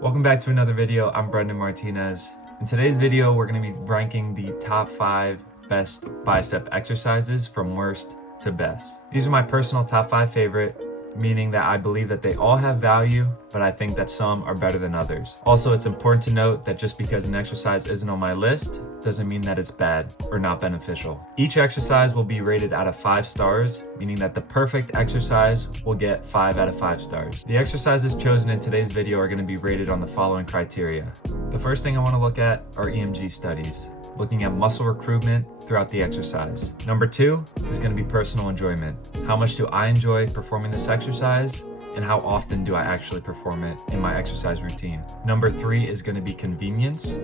Welcome back to another video. I'm Brendan Martinez. In today's video, we're going to be ranking the top 5 best bicep exercises from worst to best. These are my personal top 5 favorite, meaning that I believe that they all have value, but I think that some are better than others. Also, it's important to note that just because an exercise isn't on my list doesn't mean that it's bad or not beneficial. Each exercise will be rated out of 5 stars, meaning that the perfect exercise will get 5 out of 5 stars. The exercises chosen in today's video are going to be rated on the following criteria. The first thing I want to look at are EMG studies, looking at muscle recruitment throughout the exercise. Number 2 is going to be personal enjoyment. How much do I enjoy performing this exercise? And how often do I actually perform it in my exercise routine? Number 3 is going to be convenience.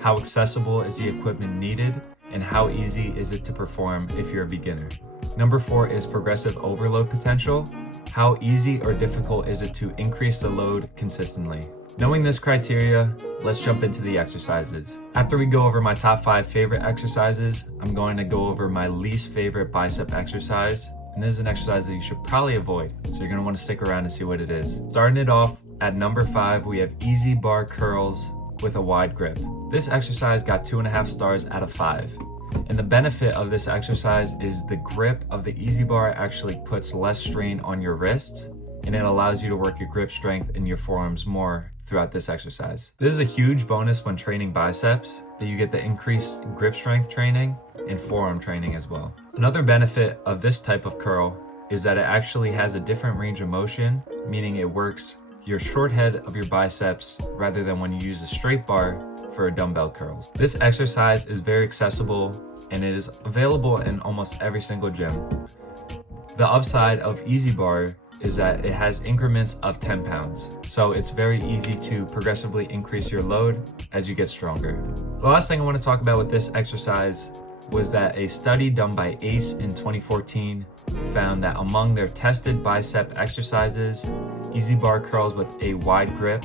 How accessible is the equipment needed? And how easy is it to perform if you're a beginner? Number 4 is progressive overload potential. How easy or difficult is it to increase the load consistently? Knowing this criteria, let's jump into the exercises. After we go over my top 5 favorite exercises, I'm going to go over my least favorite bicep exercise. And this is an exercise that you should probably avoid, so you're going to want to stick around and see what it is. Starting it off at number 5, we have easy bar curls with a wide grip. This exercise got 2.5 stars out of 5. And the benefit of this exercise is the grip of the easy bar actually puts less strain on your wrists, and it allows you to work your grip strength in your forearms more throughout this exercise. This is a huge bonus when training biceps, that you get the increased grip strength training and forearm training as well. Another benefit of this type of curl is that it actually has a different range of motion, meaning it works your short head of your biceps rather than when you use a straight bar for a dumbbell curls. This exercise is very accessible and it is available in almost every single gym. The upside of easy bar is that it has increments of 10 pounds. So it's very easy to progressively increase your load as you get stronger. The last thing I want to talk about with this exercise was that a study done by ACE in 2014 found that among their tested bicep exercises, easy bar curls with a wide grip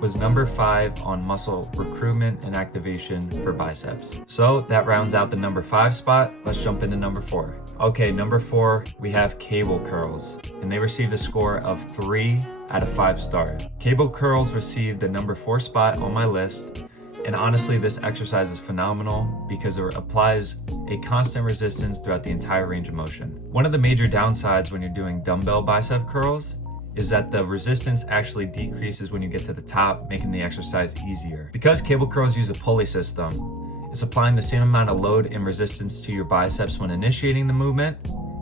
was number 5 on muscle recruitment and activation for biceps. So that rounds out the number 5 spot. Let's jump into number 4. Okay, number 4, we have cable curls, and they received a score of 3 out of 5 stars. Cable curls received the number 4 spot on my list, and honestly, this exercise is phenomenal because it applies a constant resistance throughout the entire range of motion. One of the major downsides when you're doing dumbbell bicep curls is that the resistance actually decreases when you get to the top, making the exercise easier. Because cable curls use a pulley system, it's applying the same amount of load and resistance to your biceps when initiating the movement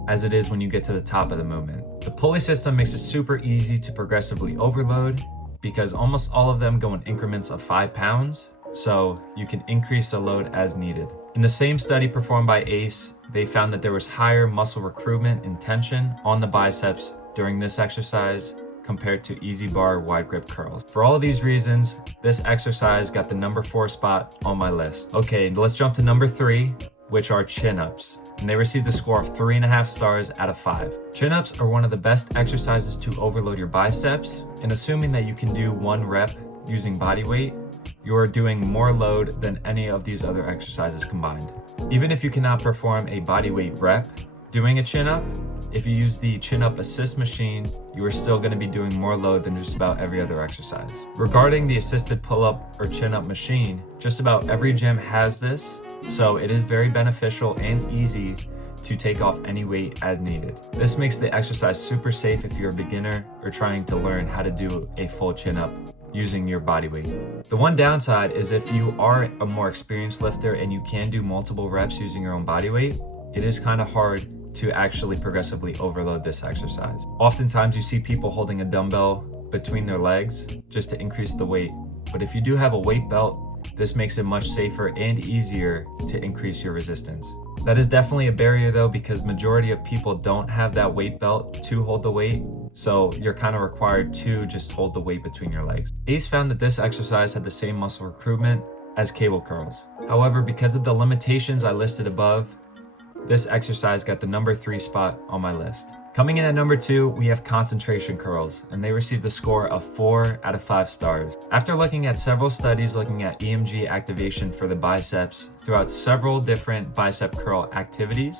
as it is when you get to the top of the movement. The pulley system makes it super easy to progressively overload because almost all of them go in increments of 5 pounds, so you can increase the load as needed. In the same study performed by ACE, they found that there was higher muscle recruitment and tension on the biceps during this exercise compared to easy bar wide grip curls. For all of these reasons, this exercise got the number 4 spot on my list. Okay, let's jump to number 3, which are chin-ups. And they received a score of 3.5 stars out of 5. Chin-ups are one of the best exercises to overload your biceps, and assuming that you can do 1 rep using body weight, you are doing more load than any of these other exercises combined. Even if you cannot perform a body weight rep doing a chin-up, if you use the chin-up assist machine, you are still going to be doing more load than just about every other exercise. Regarding the assisted pull-up or chin-up machine, just about every gym has this, so it is very beneficial and easy to take off any weight as needed. This makes the exercise super safe if you're a beginner or trying to learn how to do a full chin-up using your body weight. The one downside is if you are a more experienced lifter and you can do multiple reps using your own body weight, it is kind of hard to actually progressively overload this exercise. Oftentimes you see people holding a dumbbell between their legs just to increase the weight. But if you do have a weight belt, this makes it much safer and easier to increase your resistance. That is definitely a barrier though, because majority of people don't have that weight belt to hold the weight. So you're kind of required to just hold the weight between your legs. ACE found that this exercise had the same muscle recruitment as cable curls. However, because of the limitations I listed above, this exercise got the number 3 spot on my list. Coming in at number 2, we have concentration curls, and they received a score of 4 out of 5 stars. After looking at several studies looking at EMG activation for the biceps throughout several different bicep curl activities,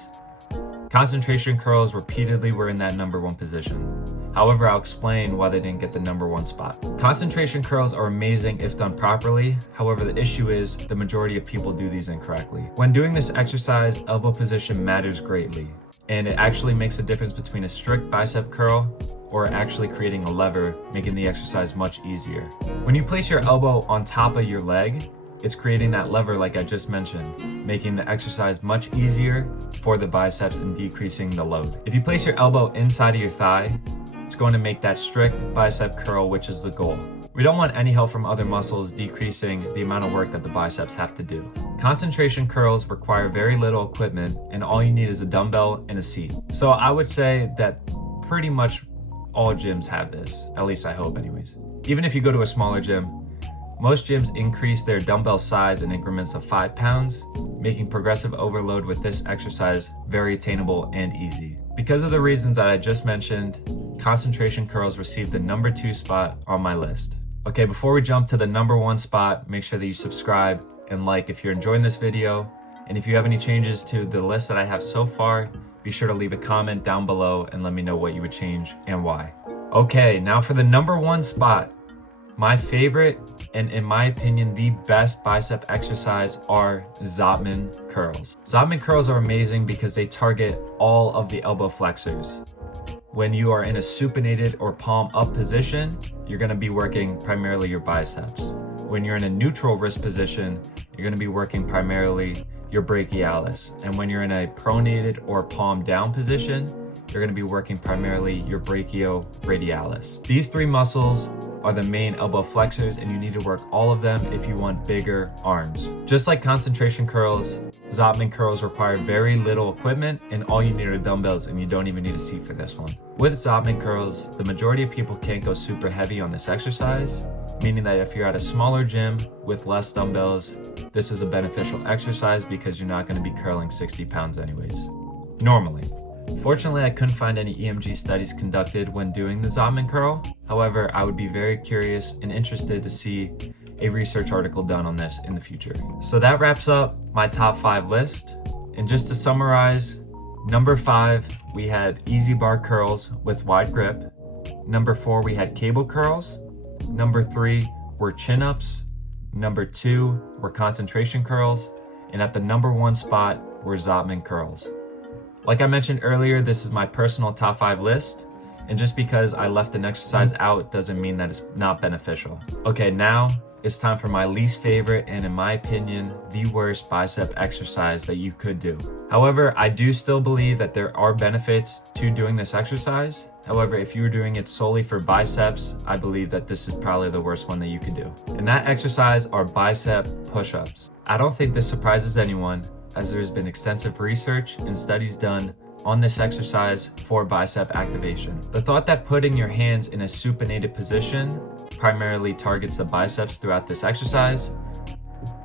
concentration curls repeatedly were in that number 1 position. However, I'll explain why they didn't get the #1 spot. Concentration curls are amazing if done properly. However, the issue is the majority of people do these incorrectly. When doing this exercise, elbow position matters greatly, and it actually makes a difference between a strict bicep curl or actually creating a lever, making the exercise much easier. When you place your elbow on top of your leg, it's creating that lever like I just mentioned, making the exercise much easier for the biceps and decreasing the load. If you place your elbow inside of your thigh, it's going to make that strict bicep curl, which is the goal. We don't want any help from other muscles decreasing the amount of work that the biceps have to do. Concentration curls require very little equipment, and all you need is a dumbbell and a seat. So I would say that pretty much all gyms have this, at least I hope anyways. Even if you go to a smaller gym, most gyms increase their dumbbell size in increments of 5 pounds, making progressive overload with this exercise very attainable and easy. Because of the reasons that I just mentioned, concentration curls received the #2 spot on my list. Okay, before we jump to the #1 spot, make sure that you subscribe and like if you're enjoying this video. And if you have any changes to the list that I have so far, be sure to leave a comment down below and let me know what you would change and why. Okay, now for the #1 spot. My favorite, and in my opinion, the best bicep exercise are Zottman curls. Zottman curls are amazing because they target all of the elbow flexors. When you are in a supinated or palm up position, you're gonna be working primarily your biceps. When you're in a neutral wrist position, you're gonna be working primarily your brachialis. And when you're in a pronated or palm down position, you're gonna be working primarily your brachioradialis. These 3 muscles are the main elbow flexors, and you need to work all of them if you want bigger arms. Just like concentration curls, Zottman curls require very little equipment, and all you need are dumbbells, and you don't even need a seat for this one. With Zottman curls, the majority of people can't go super heavy on this exercise, meaning that if you're at a smaller gym with less dumbbells, this is a beneficial exercise because you're not going to be curling 60 pounds anyways, normally. Fortunately, I couldn't find any EMG studies conducted when doing the Zottman curl. However, I would be very curious and interested to see a research article done on this in the future. So that wraps up my top 5 list. And just to summarize, #5, we had easy bar curls with wide grip. #4, we had cable curls. #3 were chin-ups. #2 were concentration curls. And at the #1 spot were Zottman curls. Like I mentioned earlier, this is my personal top 5 list, and just because I left an exercise out doesn't mean that it's not beneficial. Okay, now it's time for my least favorite and, in my opinion, the worst bicep exercise that you could do. However, I do still believe that there are benefits to doing this exercise. However, if you're doing it solely for biceps, I believe that this is probably the worst one that you could do. And that exercise are bicep push-ups. I don't think this surprises anyone, as there has been extensive research and studies done on this exercise for bicep activation. The thought that putting your hands in a supinated position primarily targets the biceps throughout this exercise.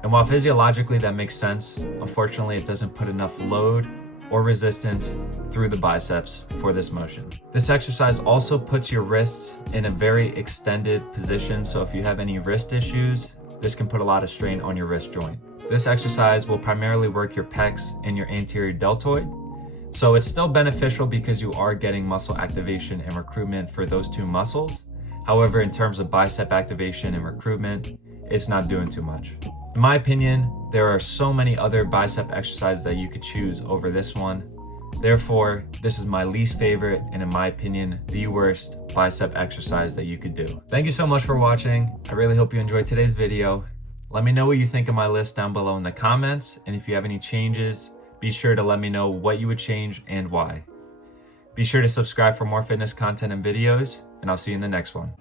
And while physiologically that makes sense, unfortunately it doesn't put enough load or resistance through the biceps for this motion. This exercise also puts your wrists in a very extended position, so if you have any wrist issues, this can put a lot of strain on your wrist joint. This exercise will primarily work your pecs and your anterior deltoid. So it's still beneficial because you are getting muscle activation and recruitment for those 2 muscles. However, in terms of bicep activation and recruitment, it's not doing too much. In my opinion, there are so many other bicep exercises that you could choose over this one. Therefore, this is my least favorite and, in my opinion, the worst bicep exercise that you could do. Thank you so much for watching. I really hope you enjoyed today's video. Let me know what you think of my list down below in the comments, and if you have any changes, be sure to let me know what you would change and why. Be sure to subscribe for more fitness content and videos, and I'll see you in the next one.